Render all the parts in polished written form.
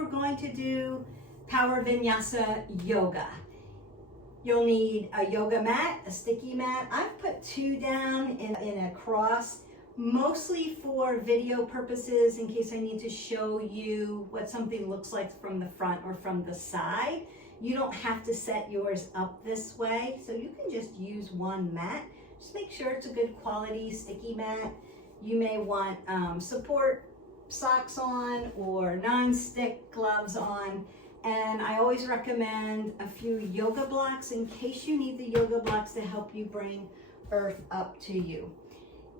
we're going to do power vinyasa yoga. You'll need a yoga mat, a sticky mat. I've put 2 down in a cross, mostly for video purposes in case I need to show you what something looks like from the front or from the side. You don't have to set yours up this way, so you can just use one mat. Just make sure it's a good quality sticky mat. You may want support socks on or non-stick gloves on. And I always recommend a few yoga blocks in case you need the yoga blocks to help you bring earth up to you.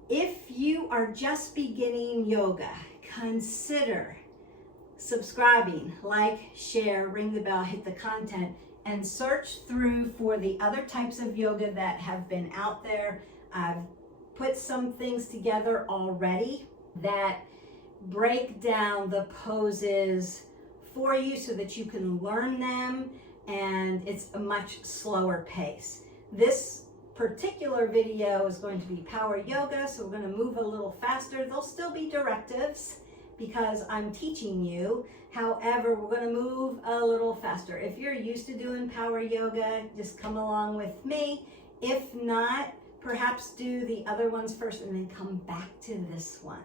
If you are just beginning yoga, consider subscribing, like, share, ring the bell, hit the content, and search through for the other types of yoga that have been out there. I've put some things together already that break down the poses for you so that you can learn them, and it's a much slower pace. This particular video is going to be power yoga, so we're going to move a little faster. There'll still be directives because I'm teaching you. However, we're going to move a little faster. If you're used to doing power yoga, just come along with me. If not, perhaps do the other ones first and then come back to this one.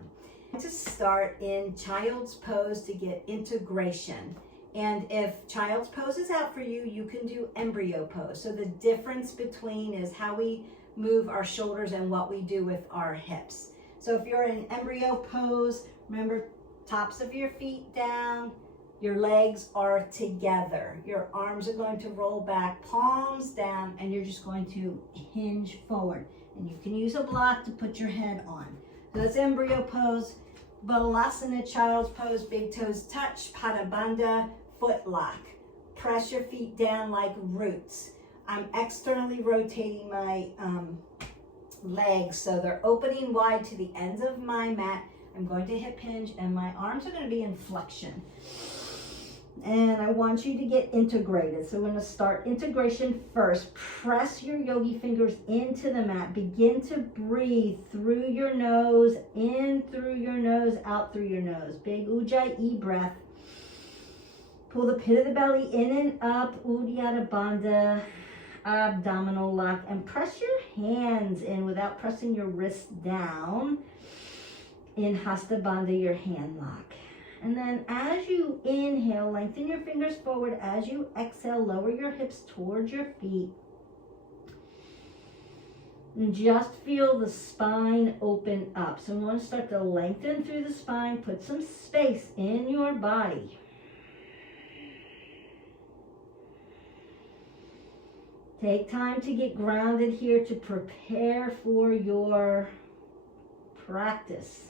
To start in child's pose to get integration. And if child's pose is out for you, you can do embryo pose. So the difference between is how we move our shoulders and what we do with our hips. So if you're in embryo pose, remember, tops of your feet down, your legs are together. Your arms are going to roll back, palms down, and you're just going to hinge forward. And you can use a block to put your head on. So that's embryo pose. Balasana, child's pose, big toes touch, pada bandha, foot lock. Press your feet down like roots. I'm externally rotating my legs so they're opening wide to the ends of my mat. I'm going to hip hinge and my arms are going to be in flexion. And I want you to get integrated. So we're going to start integration first. Press your yogi fingers into the mat. Begin to breathe through your nose, in through your nose, out through your nose. Big Ujjayi breath. Pull the pit of the belly in and up, Uddiyana Bandha, abdominal lock. And press your hands in without pressing your wrists down. In Hasta Bandha, your hand lock. And then as you inhale, lengthen your fingers forward. As you exhale, lower your hips towards your feet. And just feel the spine open up. So we want to start to lengthen through the spine. Put some space in your body. Take time to get grounded here to prepare for your practice.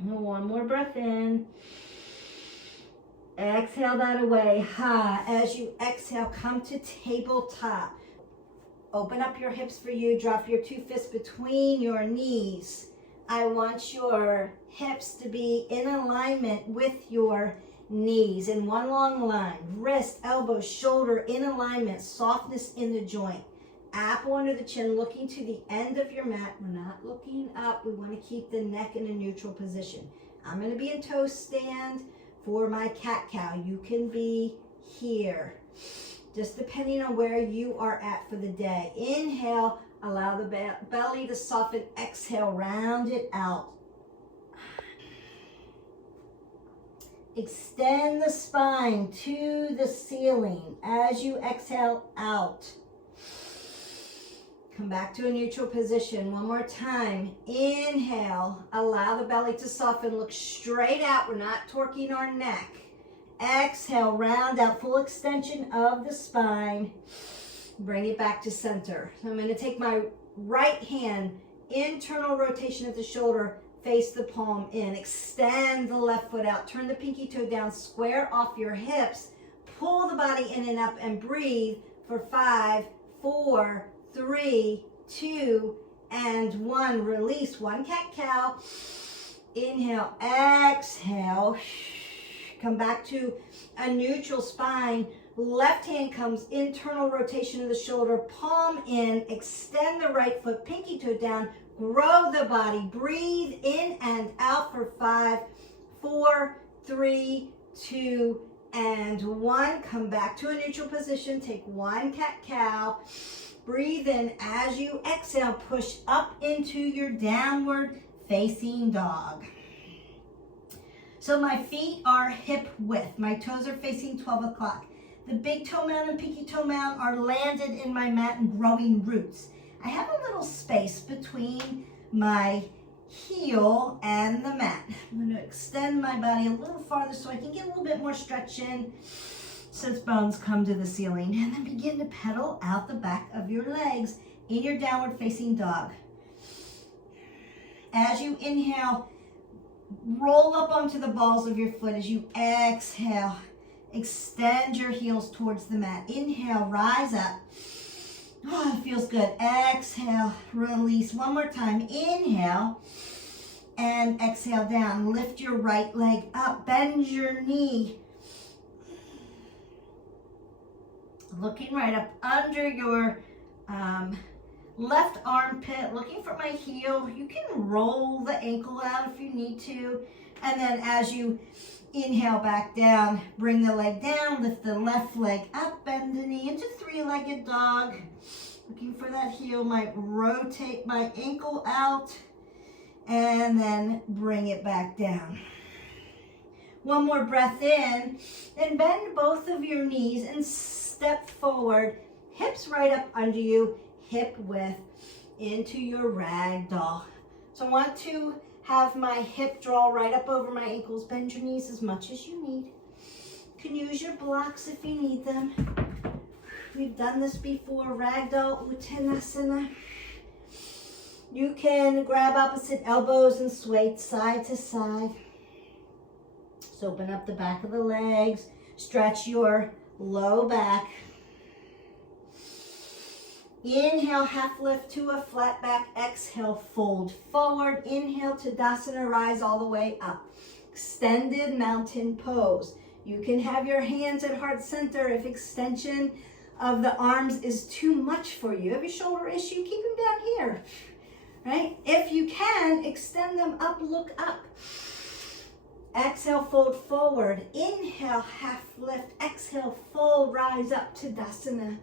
One more breath in. Exhale that away. Ha. As you exhale, come to tabletop. Open up your hips for you. Drop your 2 fists between your knees. I want your hips to be in alignment with your knees in one long line. Wrist, elbow, shoulder in alignment. Softness in the joint. Apple under the chin, looking to the end of your mat. We're not looking up. We want to keep the neck in a neutral position. I'm going to be in toe stand for my cat-cow. You can be here, just depending on where you are at for the day. Inhale, allow the belly to soften. Exhale, round it out. Extend the spine to the ceiling as you exhale out. Come back to a neutral position. One more time. Inhale. Allow the belly to soften. Look straight out. We're not torquing our neck. Exhale. Round out. Full extension of the spine. Bring it back to center. So I'm going to take my right hand. Internal rotation of the shoulder. Face the palm in. Extend the left foot out. Turn the pinky toe down. Square off your hips. Pull the body in and up and breathe for 5, 4, 3, 2, and 1. Release. One cat-cow. Inhale. Exhale. Come back to a neutral spine. Left hand comes internal rotation of the shoulder, palm in, extend the right foot, pinky toe down, grow the body, breathe in and out for 5, 4, 3, 2, and 1. Come back to a neutral position, take 1 cat-cow. Breathe in. As you exhale, push up into your downward facing dog. So my feet are hip width. My toes are facing 12 o'clock. The big toe mound and pinky toe mound are landed in my mat and growing roots. I have a little space between my heel and the mat. I'm going to extend my body a little farther so I can get a little bit more stretch in, since bones come to the ceiling. And then begin to pedal out the back of your legs in your downward facing dog. As you inhale, roll up onto the balls of your foot. As you exhale, extend your heels towards the mat. Inhale, rise up. Oh, it feels good. Exhale, release. One more time. Inhale and exhale down. Lift your right leg up. Bend your knee. Looking right up under your left armpit. Looking for my heel. You can roll the ankle out if you need to. And then as you inhale back down, bring the leg down, lift the left leg up, bend the knee into three-legged dog. Looking for that heel, might rotate my ankle out and then bring it back down. One more breath in, then bend both of your knees and step forward, hips right up under you, hip width into your rag doll. So I want to have my hip draw right up over my ankles. Bend your knees as much as you need. You can use your blocks if you need them. We've done this before. Ragdoll Uttanasana. You can grab opposite elbows and sway side to side. So open up the back of the legs. Stretch your low back. Inhale, half lift to a flat back. Exhale, fold forward. Inhale, Tadasana, rise all the way up. Extended mountain pose. You can have your hands at heart center if extension of the arms is too much for you. If you have a shoulder issue, keep them down here, right? If you can, extend them up, look up. Exhale, fold forward. Inhale, half lift. Exhale, fold, rise up, Tadasana.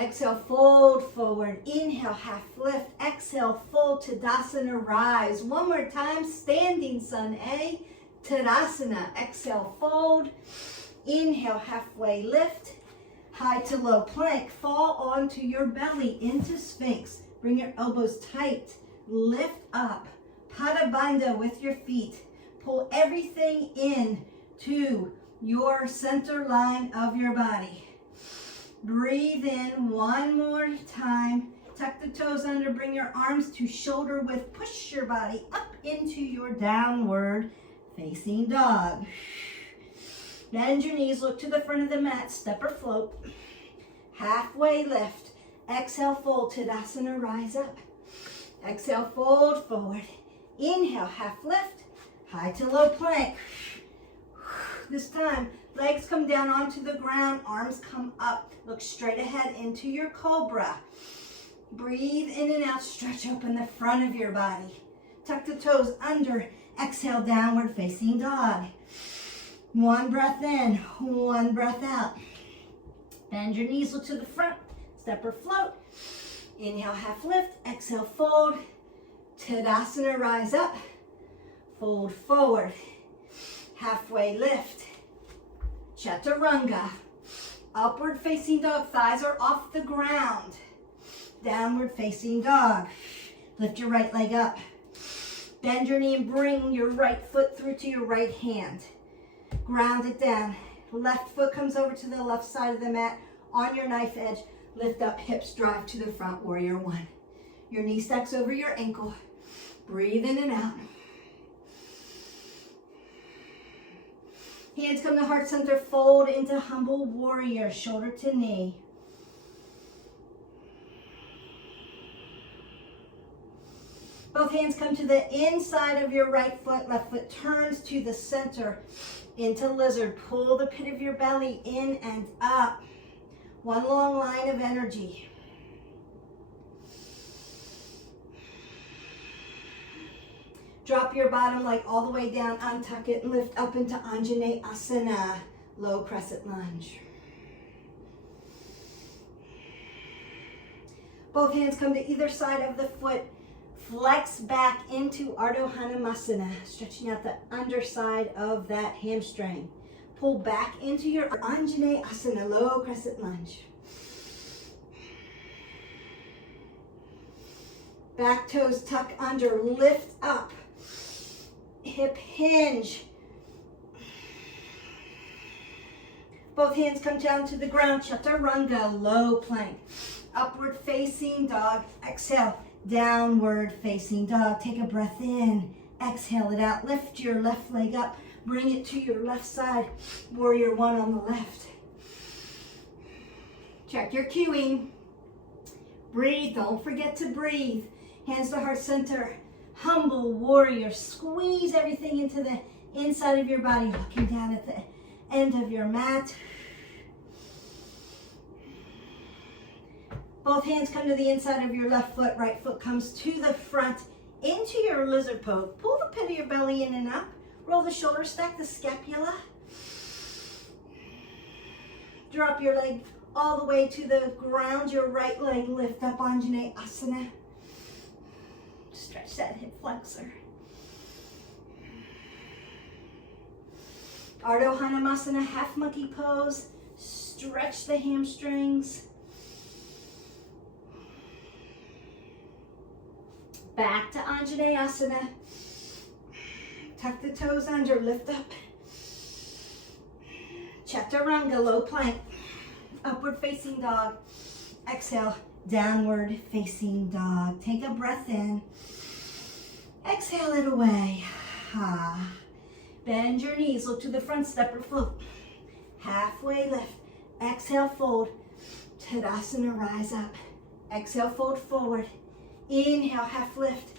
Exhale, fold forward. Inhale, half lift. Exhale, fold, Tadasana, rise. One more time, standing sun A, Tadasana. Exhale, fold. Inhale, halfway lift. High to low plank. Fall onto your belly into Sphinx. Bring your elbows tight. Lift up. Pada Bandha with your feet. Pull everything in to your center line of your body. Breathe in one more time. Tuck the toes under. Bring your arms to shoulder width. Push your body up into your downward facing dog. Bend your knees. Look to the front of the mat. Step or float. Halfway lift. Exhale, fold. Tadasana, rise up. Exhale, fold forward. Inhale, half lift. High to low plank. This time, legs come down onto the ground, arms come up. Look straight ahead into your cobra. Breathe in and out, stretch open the front of your body. Tuck the toes under, exhale, downward facing dog. One breath in, one breath out. Bend your knees, look to the front, step or float. Inhale, half lift, exhale, fold. Tadasana, rise up. Fold forward, halfway lift, chaturanga, upward facing dog, thighs are off the ground, downward facing dog, lift your right leg up, bend your knee and bring your right foot through to your right hand, ground it down, left foot comes over to the left side of the mat, on your knife edge, lift up, hips drive to the front, warrior one, your knee stacks over your ankle, breathe in and out. Hands come to heart center, fold into humble warrior, shoulder to knee. Both hands come to the inside of your right foot. Left foot turns to the center into lizard. Pull the pit of your belly in and up. One long line of energy. Drop your bottom leg all the way down, untuck it, and lift up into Anjaneyasana, low crescent lunge. Both hands come to either side of the foot. Flex back into Ardha Hanumasana, stretching out the underside of that hamstring. Pull back into your Anjaneyasana, low crescent lunge. Back toes tuck under, lift up. Hip hinge. Both hands come down to the ground, chaturanga, low plank. Upward facing dog, exhale. Downward facing dog. Take a breath in, exhale it out. Lift your left leg up, bring it to your left side. Warrior one on the left. Check your cueing. Breathe, don't forget to breathe. Hands to heart center. Humble warrior. Squeeze everything into the inside of your body, looking down at the end of your mat. Both hands come to the inside of your left foot. Right foot comes to the front into your lizard pose. Pull the pit of your belly in and up. Roll the shoulders, stack the scapula. Drop your leg all the way to the ground. Your right leg lift up, Anjaneyasana. Stretch that hip flexor. Ardha Hanumasana, half monkey pose. Stretch the hamstrings. Back to Anjaneyasana. Tuck the toes under, lift up. Chaturanga, low plank. Upward facing dog. Exhale, downward facing dog. Take a breath in. Exhale it away. Bend your knees, look to the front, step or float. Halfway lift. Exhale, fold. Tadasana, rise up. Exhale, fold forward. Inhale, half lift.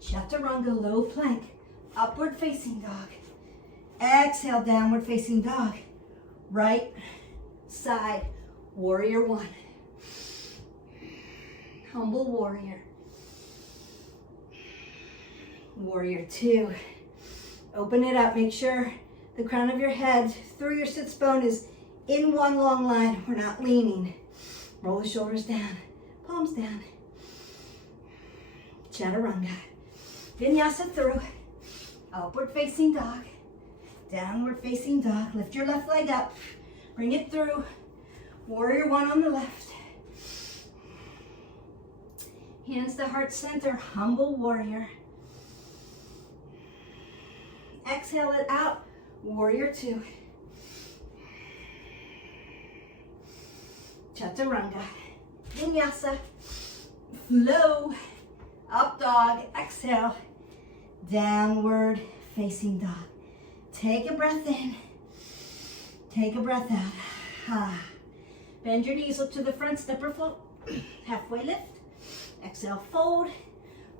Chaturanga, low plank. Upward facing dog. Exhale, downward facing dog. Right side, warrior one. Humble warrior. Warrior two. Open it up. Make sure the crown of your head through your sits bone is in one long line. We're not leaning. Roll the shoulders down. Palms down. Chaturanga. Vinyasa through. Upward facing dog. Downward facing dog. Lift your left leg up. Bring it through. Warrior one on the left. Hands to heart center. Humble warrior. Exhale it out. Warrior two. Chaturanga. Vinyasa. Flow. Up dog. Exhale. Downward facing dog. Take a breath in. Take a breath out. Bend your knees, look to the front, step or float. Halfway lift. Exhale, fold.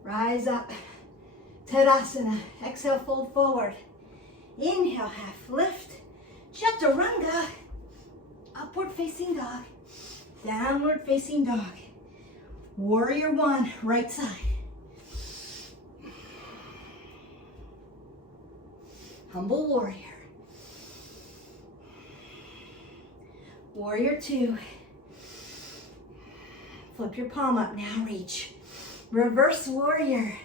Rise up. Tadasana. Exhale, fold forward. Inhale, half lift. Chaturanga. Upward facing dog. Downward facing dog. Warrior one, right side. Humble warrior. Warrior two. Flip your palm up, now reach. Reverse warrior.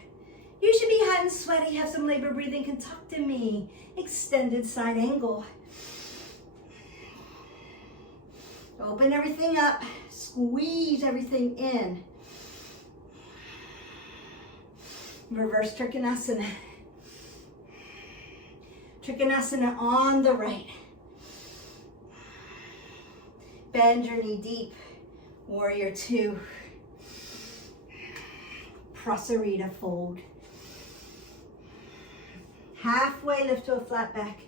You should be hot and sweaty, have some labor breathing, can talk to me. Extended side angle. Open everything up, squeeze everything in. Reverse Trikonasana. Trikonasana on the right. Bend your knee deep. Warrior two. Prasarita fold. Halfway lift to a flat back.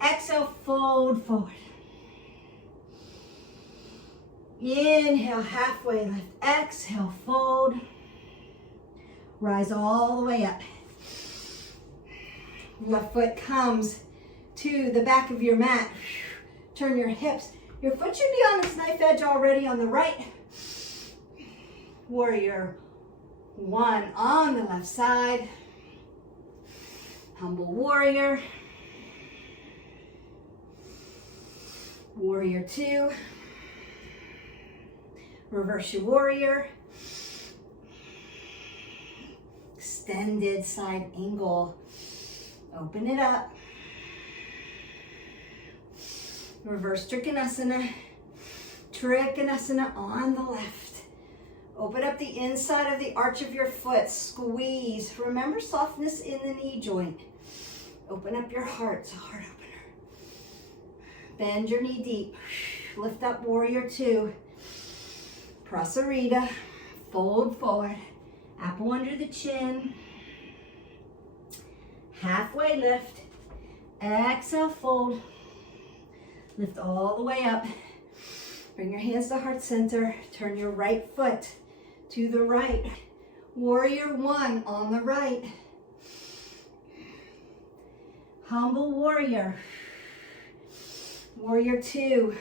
Exhale, fold forward. Inhale, halfway lift. Exhale, fold. Rise all the way up. Left foot comes to the back of your mat. Turn your hips. Your foot should be on this knife edge already on the right. Warrior one on the left side. Humble warrior. Warrior two. Reverse your warrior. Extended side angle. Open it up. Reverse Trikonasana. Trikonasana on the left. Open up the inside of the arch of your foot. Squeeze. Remember softness in the knee joint. Open up your heart. It's a heart opener. Bend your knee deep. Lift up warrior two. Prasarita. Fold forward. Apple under the chin. Halfway lift. Exhale, fold. Lift all the way up. Bring your hands to heart center. Turn your right foot to the right. Warrior one on the right. Humble warrior. Warrior two.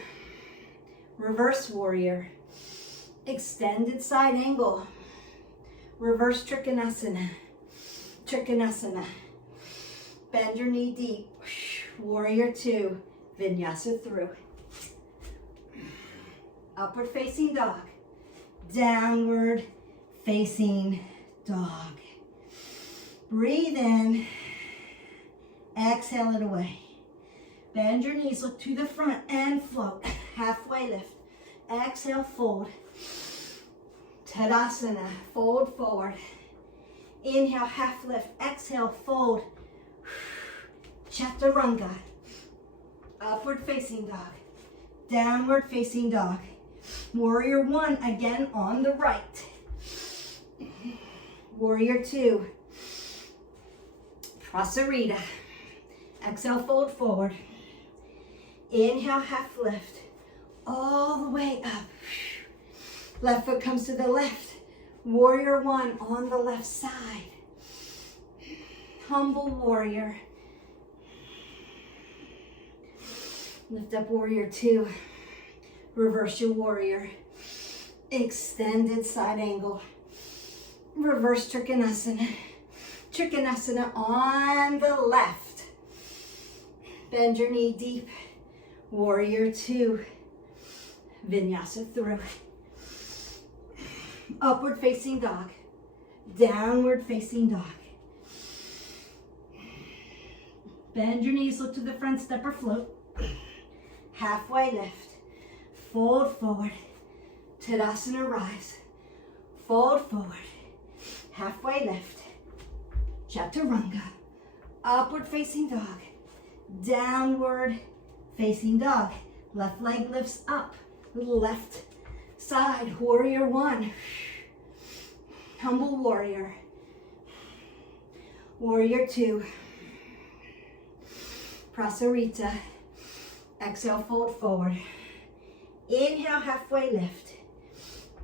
Reverse warrior. Extended side angle. Reverse Trikonasana. Trikonasana. Bend your knee deep. Warrior two. Vinyasa through. Upward facing dog. Downward facing dog. Breathe in. Exhale it away. Bend your knees, look to the front and float. Halfway lift. Exhale, fold. Tadasana, fold forward. Inhale, half lift. Exhale, fold. Chaturanga. Upward facing dog. Downward facing dog. Warrior one again on the right. Warrior two. Prasarita. Exhale, fold forward. Inhale, half lift. All the way up. Left foot comes to the left. Warrior one on the left side. Humble warrior. Lift up warrior two. Reverse your warrior. Extended side angle. Reverse Trikonasana. Trikonasana on the left. Bend your knee deep. Warrior two. Vinyasa through. Upward facing dog. Downward facing dog. Bend your knees, look to the front, step or float. Halfway lift. Fold forward. Tadasana rise. Fold forward. Halfway lift. Chaturanga. Upward facing dog. Downward facing dog. Left leg lifts up. Left side. Warrior one. Humble warrior. Warrior two. Prasarita. Exhale, fold forward. Inhale, halfway lift.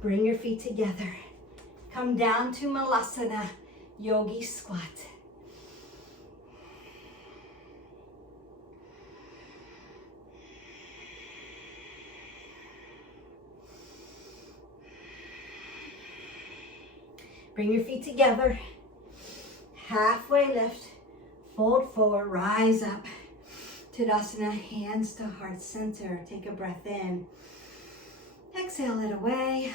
Bring your feet together. Come down to Malasana, yogi squat. Bring your feet together. Halfway lift. Fold forward, rise up. Tadasana, hands to heart center. Take a breath in. Exhale it away.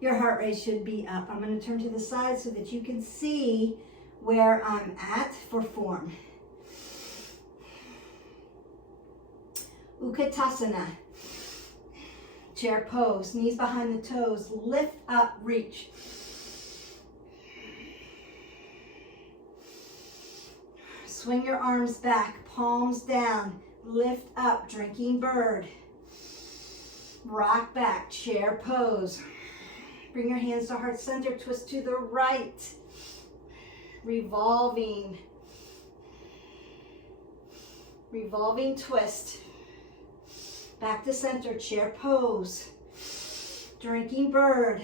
Your heart rate should be up. I'm going to turn to the side so that you can see where I'm at for form. Utkatasana. Chair pose. Knees behind the toes. Lift up, reach. Swing your arms back, palms down, lift up, drinking bird. Rock back, chair pose. Bring your hands to heart center, twist to the right. Revolving. Revolving twist. Back to center, chair pose. Drinking bird.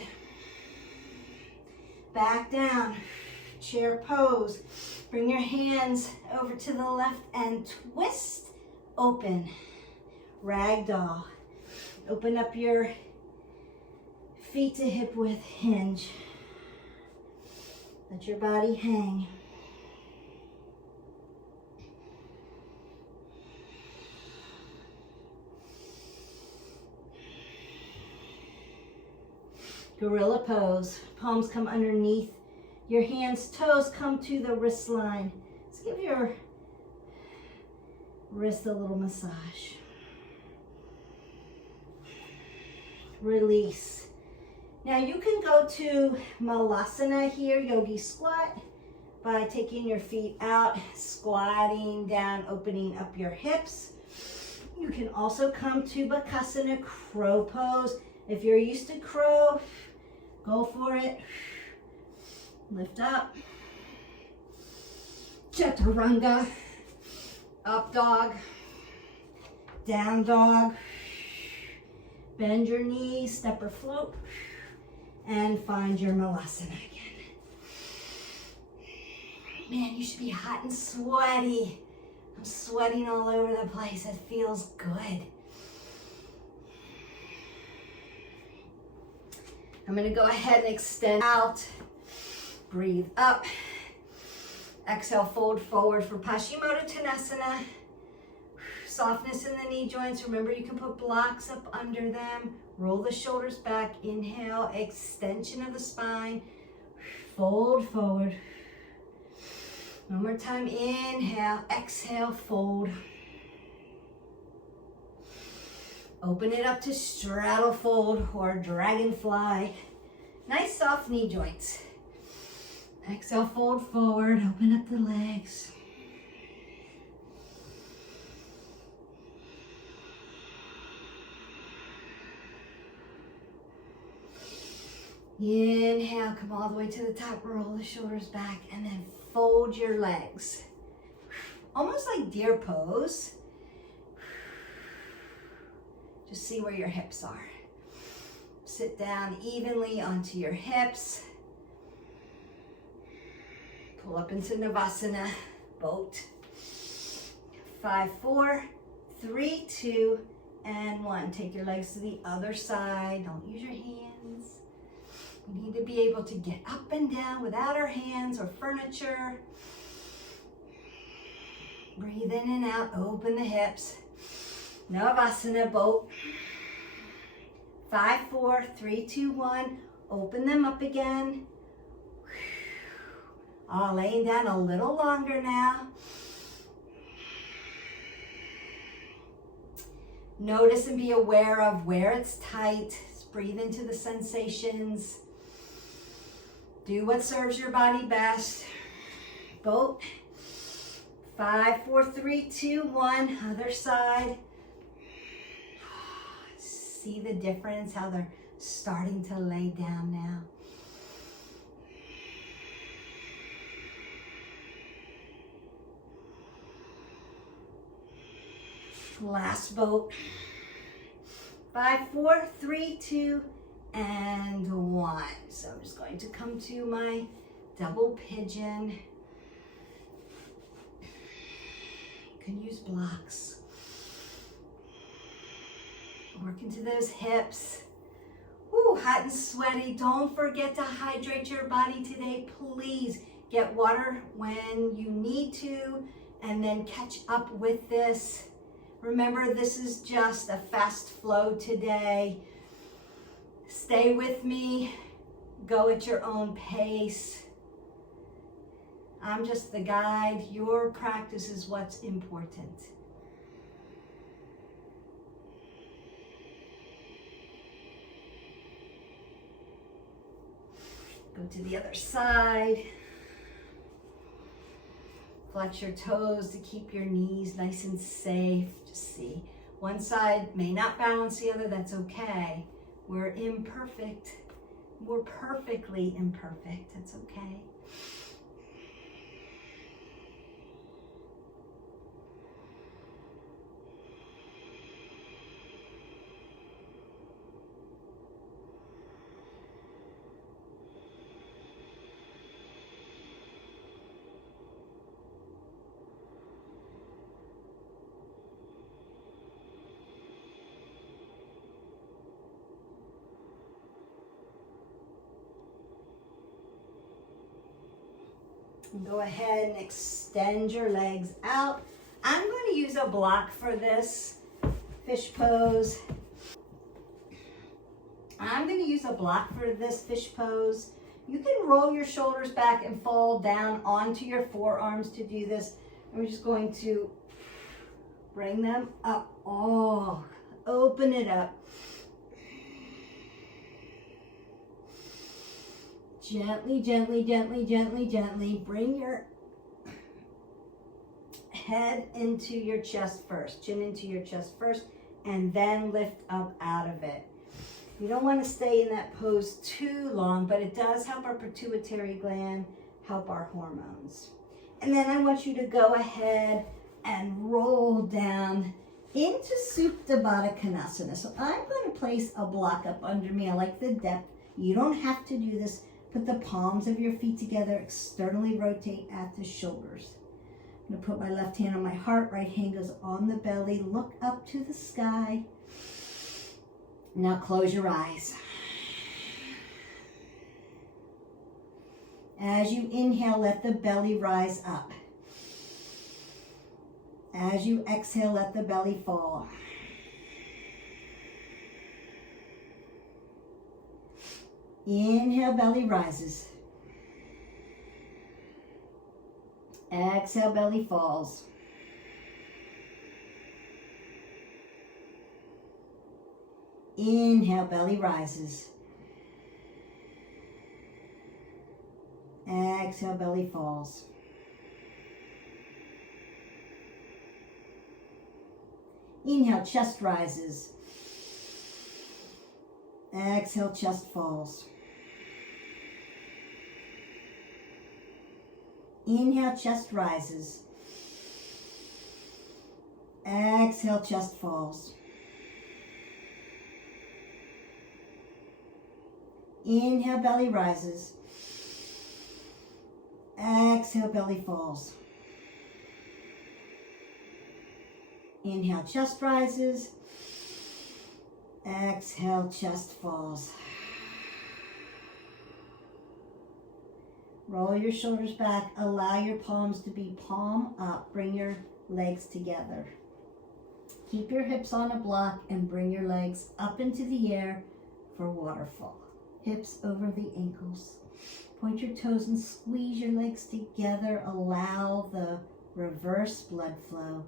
Back down, chair pose. Bring your hands over to the left and twist, open. Ragdoll. Open up your feet to hip width, hinge. Let your body hang. Gorilla pose. Palms come underneath your hands. Toes come to the wrist line. Let's give your wrist a little massage. Release. Now you can go to malasana here, yogi squat, by taking your feet out, squatting down, opening up your hips. You can also come to bakasana, crow pose. If you're used to crow, go for it. Lift up. Chaturanga. Up dog. Down dog. Bend your knees, step or float, and find your malasana again. Man, you should be hot and sweaty. I'm sweating all over the place. It feels good. I'm gonna go ahead and extend out. Breathe up. Exhale, fold forward for Paschimottanasana. Softness in the knee joints. Remember, you can put blocks up under them. Roll the shoulders back. Inhale, extension of the spine. Fold forward. One more time. Inhale, exhale, fold. Open it up to straddle fold or dragonfly. Nice soft knee joints. Exhale, fold forward. Open up the legs. Inhale, come all the way to the top, roll the shoulders back, and then fold your legs. Almost like deer pose. Just see where your hips are. Sit down evenly onto your hips. Pull up into Navasana, boat. 5, 4, 3, 2, and 1. Take your legs to the other side. Don't use your hands. We need to be able to get up and down without our hands or furniture. Breathe in and out, open the hips. Navasana, boat. 5, 4, 3, 2, 1. Open them up again. Laying down a little longer now. Notice and be aware of where it's tight. Just breathe into the sensations. Do what serves your body best. Boat. 5, 4, 3, 2, 1. Other side. See the difference, how they're starting to lay down now. Last boat. 5, 4, 3, 2, and 1. So I'm just going to come to my double pigeon. You can use blocks. Work into those hips. Ooh, hot and sweaty. Don't forget to hydrate your body today. Please get water when you need to, and then catch up with this. Remember, this is just a fast flow today. Stay with me. Go at your own pace. I'm just the guide. Your practice is what's important. Go to the other side. Flex your toes to keep your knees nice and safe. Just see, one side may not balance the other, that's okay. We're imperfect. We're perfectly imperfect, that's okay. And go ahead and extend your legs out. I'm going to use a block for this fish pose. I'm going to use a block for this fish pose. You can roll your shoulders back and fall down onto your forearms to do this. I'm just going to bring them up. Oh, open it up. Gently, gently, gently, gently, gently. Bring your head into your chest first. Chin into your chest first, and then lift up out of it. You don't want to stay in that pose too long, but it does help our pituitary gland, help our hormones. And then I want you to go ahead and roll down into Supta Baddha Konasana. So I'm going to place a block up under me. I like the depth. You don't have to do this. Put the palms of your feet together, externally rotate at the shoulders. I'm going to put my left hand on my heart, right hand goes on the belly, look up to the sky. Now close your eyes. As you inhale, let the belly rise up. As you exhale, let the belly fall. Inhale, belly rises. Exhale, belly falls. Inhale, belly rises. Exhale, belly falls. Inhale, chest rises. Exhale, chest falls. Inhale, chest rises. Exhale, chest falls. Inhale, belly rises. Exhale, belly falls. Inhale, chest rises. Exhale, chest falls. Roll your shoulders back. Allow your palms to be palm up. Bring your legs together. Keep your hips on a block and bring your legs up into the air for waterfall. Hips over the ankles. Point your toes and squeeze your legs together. Allow the reverse blood flow.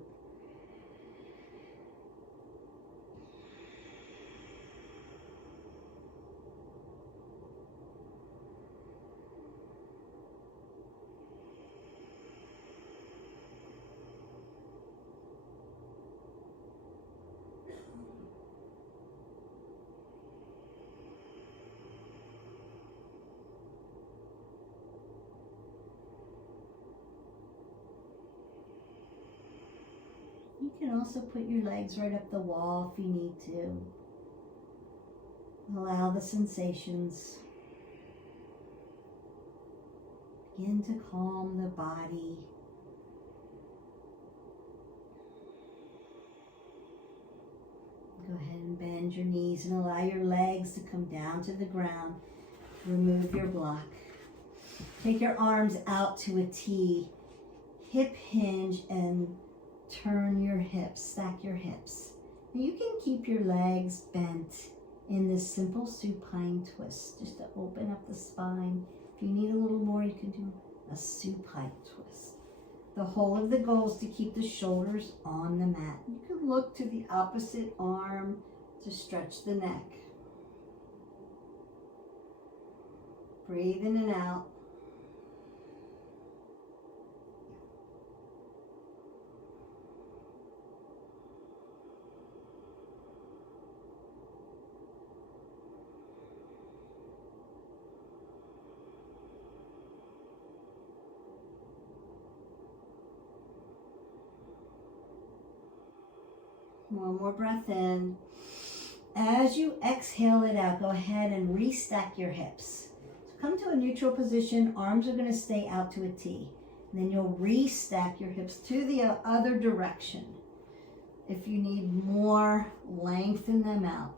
You can also put your legs right up the wall if you need to. Allow the sensations. Begin to calm the body. Go ahead and bend your knees and allow your legs to come down to the ground. Remove your block. Take your arms out to a T. Hip hinge and turn your hips, stack your hips. Now you can keep your legs bent in this simple supine twist, just to open up the spine. If you need a little more, you can do a supine twist. The whole of the goal is to keep the shoulders on the mat. You can look to the opposite arm to stretch the neck. Breathe in and out. One more breath in. As you exhale it out, go ahead and restack your hips. So come to a neutral position. Arms are going to stay out to a T. And then you'll restack your hips to the other direction. If you need more, lengthen them out.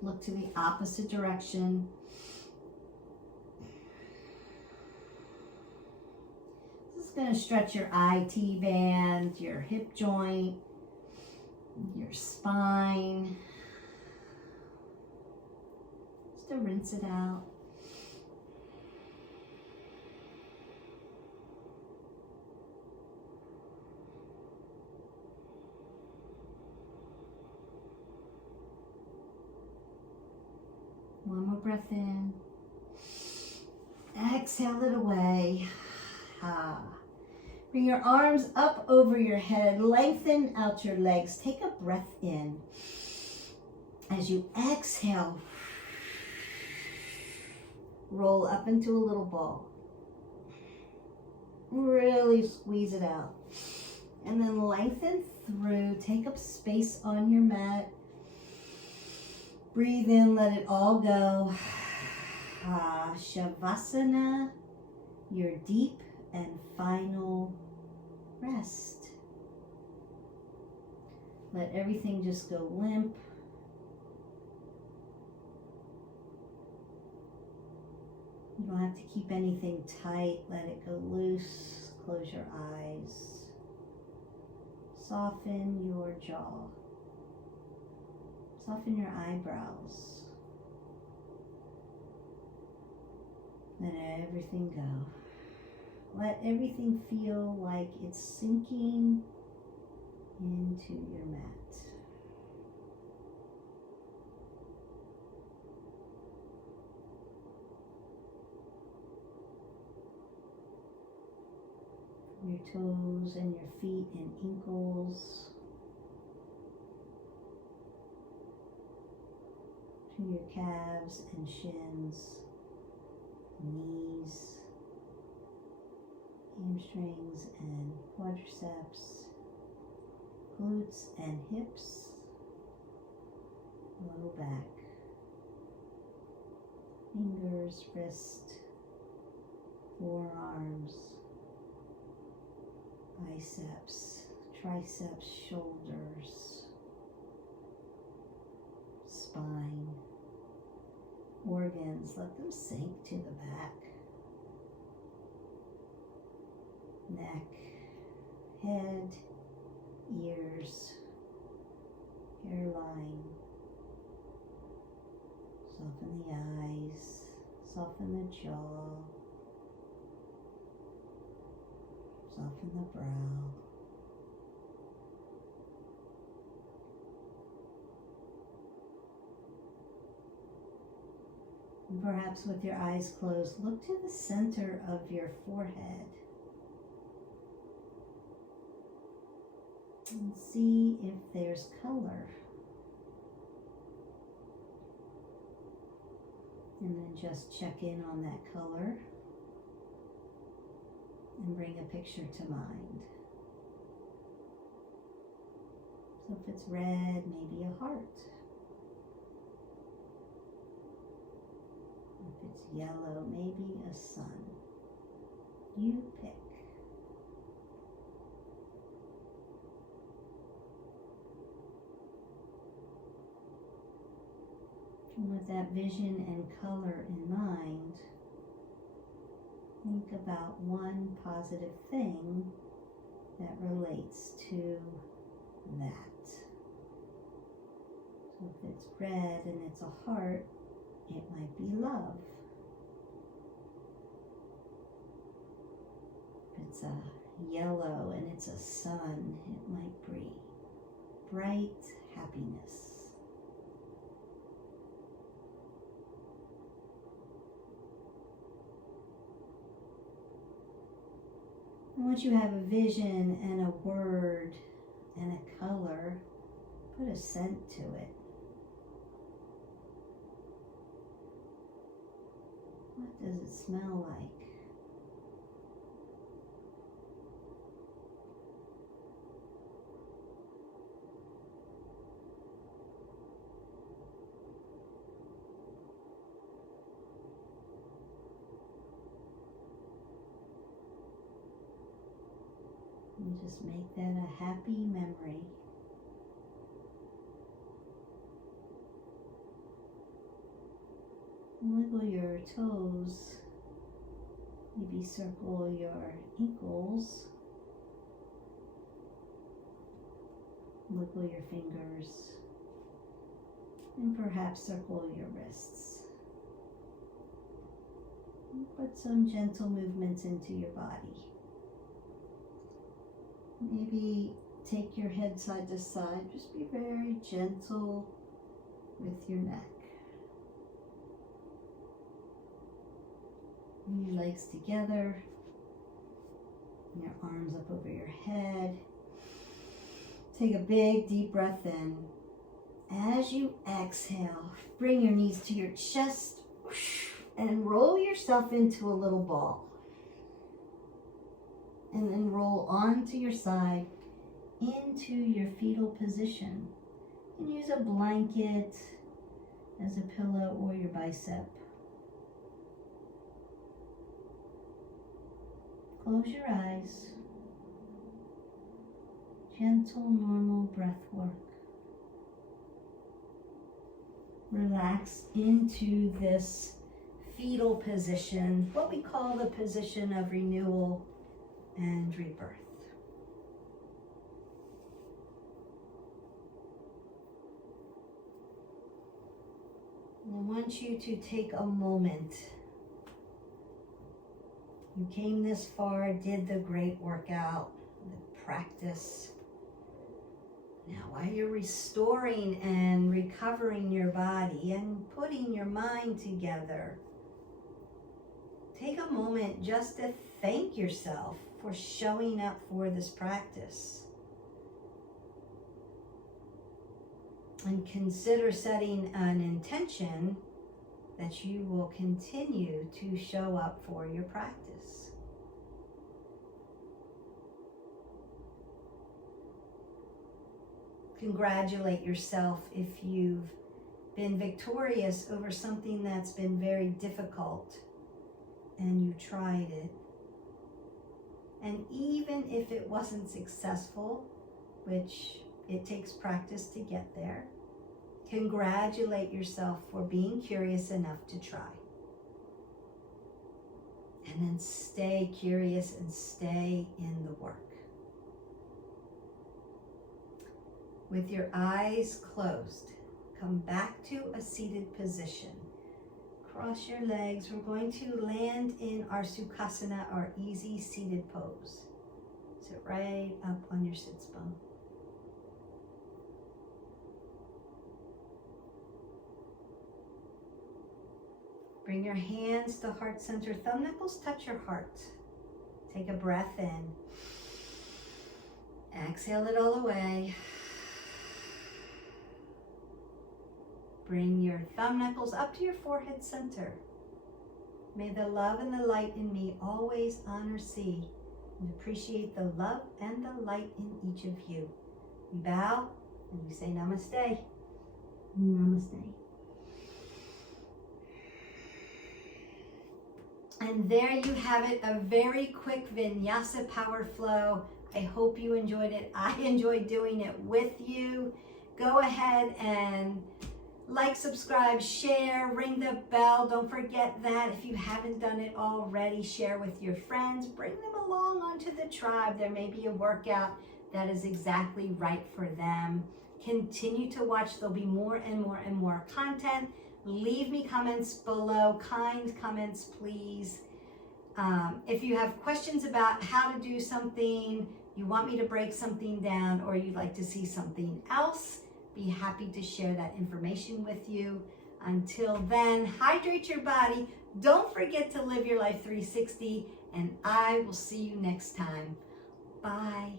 Look to the opposite direction. This is going to stretch your IT band, your hip joint, your spine. Just to rinse it out. One more breath in. Exhale it away. Bring your arms up over your head. Lengthen out your legs. Take a breath in. As you exhale, roll up into a little ball. Really squeeze it out. And then lengthen through. Take up space on your mat. Breathe in, let it all go. Shavasana, your deep and final rest. Let everything just go limp. You don't have to keep anything tight. Let it go loose. Close your eyes. Soften your jaw. Soften your eyebrows. Let everything go. Let everything feel like it's sinking into your mat. Your toes and your feet and ankles to your calves and shins, knees, hamstrings and quadriceps, glutes and hips, low back, fingers, wrist, forearms, biceps, triceps, shoulders, spine, organs, let them sink to the back, neck, head, ears, hairline, soften the eyes, soften the jaw, soften the brow. And perhaps with your eyes closed, look to the center of your forehead and see if there's color. And then just check in on that color and bring a picture to mind. So if it's red, maybe a heart. If it's yellow, maybe a sun. You pick. And with that vision and color in mind, think about one positive thing that relates to that. So if it's red and it's a heart, it might be love. If it's a yellow and it's a sun, it might be bright happiness. And once you have a vision and a word and a color, put a scent to it. What does it smell like? And just make that a happy memory. Wiggle your toes Maybe circle your ankles. Wiggle your fingers. And perhaps circle your wrists. And put some gentle movements into your body. Maybe take your head side to side. Just be very gentle with your neck. Bring your legs together. And your arms up over your head. Take a big deep breath in. As you exhale, bring your knees to your chest and roll yourself into a little ball. And then roll onto your side into your fetal position. You can use a blanket as a pillow or your bicep. Close your eyes. Gentle, normal breath work. Relax into this fetal position, what we call the position of renewal and rebirth. And I want you to take a moment. You came this far, did the great workout, the practice. Now, while you're restoring and recovering your body and putting your mind together, take a moment just to thank yourself for showing up for this practice. And consider setting an intention that you will continue to show up for your practice. Congratulate yourself if you've been victorious over something that's been very difficult and you tried it. And even if it wasn't successful, which it takes practice to get there, congratulate yourself for being curious enough to try. And then stay curious and stay in the work. With your eyes closed, come back to a seated position. Cross your legs. We're going to land in our Sukhasana, our easy seated pose. Sit right up on your sits bone. Bring your hands to heart center. Thumb knuckles touch your heart. Take a breath in. Exhale it all away. Bring your thumb knuckles up to your forehead center. May the love and the light in me always honor, see, and appreciate the love and the light in each of you. We bow and we say namaste. Namaste. And there you have it, a very quick vinyasa power flow. I hope you enjoyed it. I enjoyed doing it with you. Go ahead and like, subscribe, share, ring the bell. Don't forget that. If you haven't done it already, share with your friends. Bring them along onto the tribe. There may be a workout that is exactly right for them. Continue to watch. There'll be more and more and more content. Leave me comments below, kind comments, please. If you have questions about how to do something, you want me to break something down, or you'd like to see something else, be happy to share that information with you. Until then, hydrate your body. Don't forget to live your life 360, and I will see you next time. Bye.